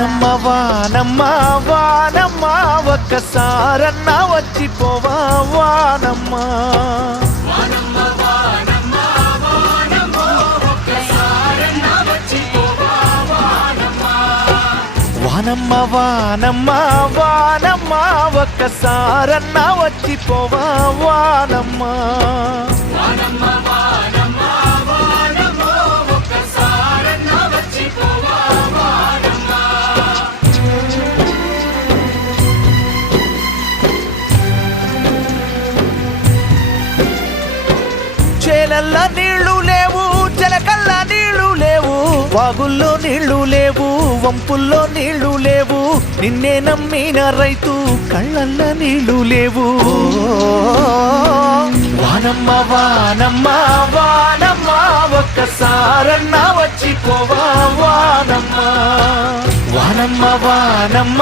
వానమ్మ వానమ్మ వానమ్మ ఒక్కసారన్నా వచ్చిపోవా వానమ్మ. వానమ్మ వానమ్మ వానమ్మ ఒక్కసారన్నా వచ్చిపోవా వానమ్మ. చేలల్లా నీళ్లు లేవు, చెలకల్లా నీళ్లు లేవు, వాగుల్లో నీళ్లు లేవు, వంపుల్లో నీళ్లు లేవు, నిన్నే నమ్మిన రైతు కళ్ళల్లా నీళ్లు లేవు. వానమ్మ వానమ్మ వానమ్మ ఒక్కసారన్నా వచ్చిపోవా వానమ్మ. వానమ్మ వానమ్మ